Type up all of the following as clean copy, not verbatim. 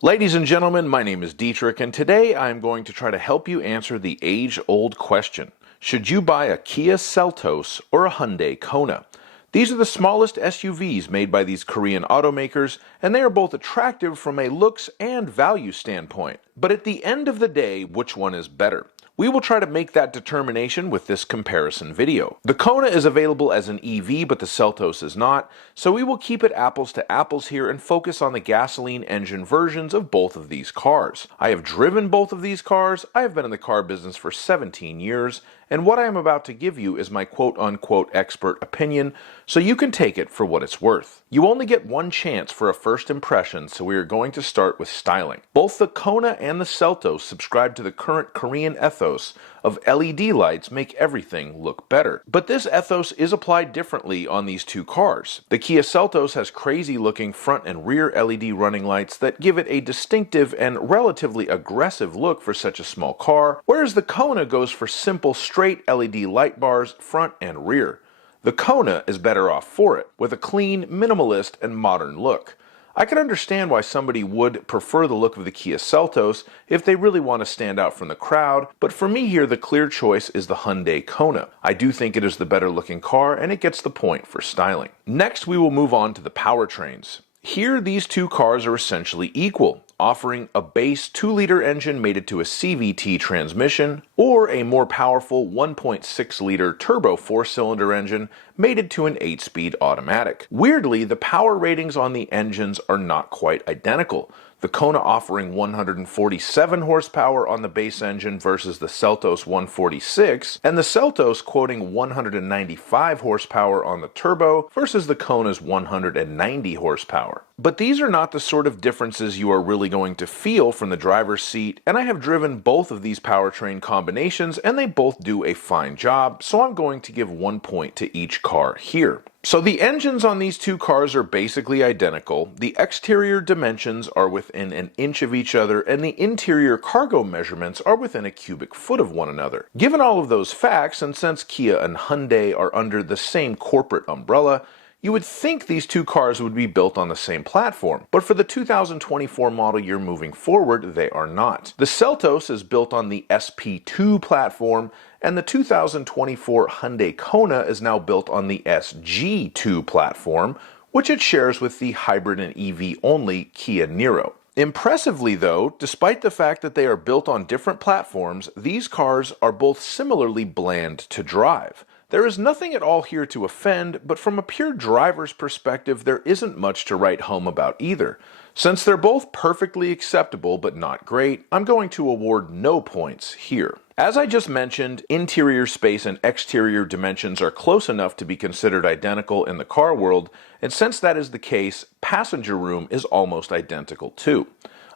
Ladies and gentlemen, my name is Dietrich, and today I'm going to try to help you answer the age-old question. Should you buy a Kia Seltos or a Hyundai Kona? These are the smallest SUVs made by these Korean automakers, and they are both attractive from a looks and value standpoint. But at the end of the day, which one is better? We will try to make that determination with this comparison video. The Kona is available as an EV, but the Seltos is not, so we will keep it apples to apples here and focus on the gasoline engine versions of both of these cars. I have driven both of these cars, I have been in the car business for 17 years, and what I am about to give you is my quote-unquote expert opinion, so you can take it for what it's worth. You only get one chance for a first impression, so we are going to start with styling. Both the Kona and the Seltos subscribe to the current Korean ethos of LED lights make everything look better. But this ethos is applied differently on these two cars. The Kia Seltos has crazy looking front and rear LED running lights that give it a distinctive and relatively aggressive look for such a small car, whereas the Kona goes for simple straight LED light bars front and rear. The Kona is better off for it, with a clean, minimalist, and modern look. I can understand why somebody would prefer the look of the Kia Seltos if they really want to stand out from the crowd, but for me here the clear choice is the Hyundai Kona. I do think it is the better looking car and it gets the point for styling. Next we will move on to the powertrains. Here these two cars are essentially equal, offering a base 2-liter engine mated to a CVT transmission, or a more powerful 1.6-liter turbo 4-cylinder engine mated to an 8-speed automatic. Weirdly, the power ratings on the engines are not quite identical. The Kona offering 147 horsepower on the base engine versus the Seltos 146, and the Seltos quoting 195 horsepower on the turbo versus the Kona's 190 horsepower. But these are not the sort of differences you are really going to feel from the driver's seat, and I have driven both of these powertrain combinations and they both do a fine job, so I'm going to give 1 point to each car here. So the engines on these two cars are basically identical, the exterior dimensions are within an inch of each other, and the interior cargo measurements are within a cubic foot of one another. Given all of those facts, and since Kia and Hyundai are under the same corporate umbrella, you would think these two cars would be built on the same platform, but for the 2024 model year moving forward, they are not. The Seltos is built on the SP2 platform, and the 2024 Hyundai Kona is now built on the SG2 platform, which it shares with the hybrid and EV-only Kia Niro. Impressively though, despite the fact that they are built on different platforms, these cars are both similarly bland to drive. There is nothing at all here to offend, but from a pure driver's perspective, there isn't much to write home about either. Since they're both perfectly acceptable but not great, I'm going to award no points here. As I just mentioned, interior space and exterior dimensions are close enough to be considered identical in the car world, and since that is the case, passenger room is almost identical too.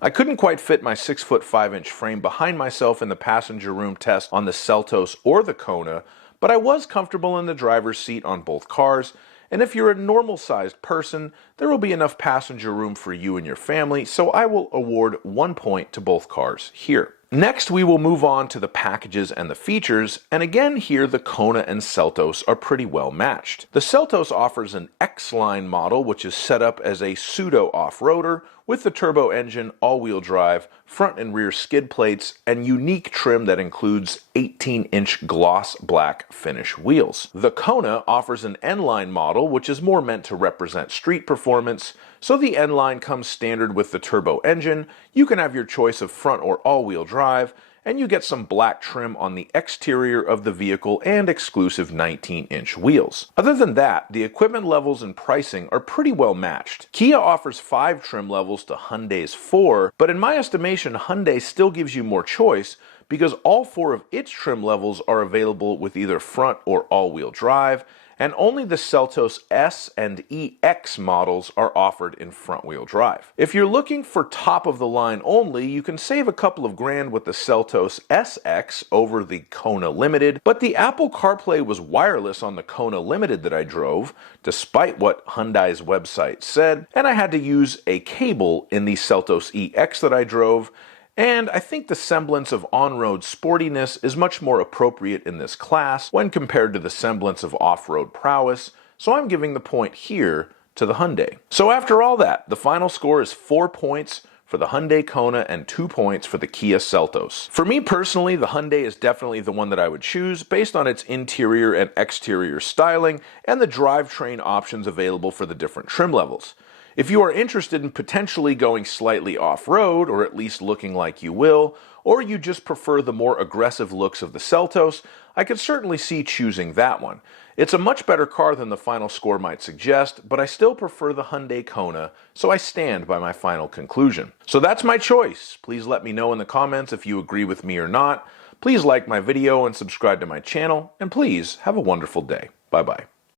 I couldn't quite fit my 6'5" frame behind myself in the passenger room test on the Seltos or the Kona, but I was comfortable in the driver's seat on both cars, and if you're a normal-sized person, there will be enough passenger room for you and your family, so I will award 1 point to both cars here. Next, we will move on to the packages and the features, and again here the Kona and Seltos are pretty well matched. The Seltos offers an X-Line model, which is set up as a pseudo off-roader, with the turbo engine, all-wheel drive, front and rear skid plates, and unique trim that includes 18-inch gloss black finish wheels. The Kona offers an N-Line model, which is more meant to represent street performance, so the N-Line comes standard with the turbo engine. You can have your choice of front or all-wheel drive, and you get some black trim on the exterior of the vehicle and exclusive 19-inch wheels. Other than that, the equipment levels and pricing are pretty well matched. Kia offers 5 trim levels to Hyundai's 4, but in my estimation, Hyundai still gives you more choice because all 4 of its trim levels are available with either front or all-wheel drive, and only the Seltos S and EX models are offered in front-wheel drive. If you're looking for top-of-the-line only, you can save a couple of grand with the Seltos SX over the Kona Limited, but the Apple CarPlay was wireless on the Kona Limited that I drove, despite what Hyundai's website said, and I had to use a cable in the Seltos EX that I drove, and I think the semblance of on-road sportiness is much more appropriate in this class when compared to the semblance of off-road prowess, so I'm giving the point here to the Hyundai. So after all that, the final score is 4 points for the Hyundai Kona and 2 points for the Kia Seltos. For me personally, the Hyundai is definitely the one that I would choose based on its interior and exterior styling and the drivetrain options available for the different trim levels. If you are interested in potentially going slightly off-road, or at least looking like you will, or you just prefer the more aggressive looks of the Seltos, I could certainly see choosing that one. It's a much better car than the final score might suggest, but I still prefer the Hyundai Kona, so I stand by my final conclusion. So that's my choice. Please let me know in the comments if you agree with me or not. Please like my video and subscribe to my channel, and please have a wonderful day. Bye-bye.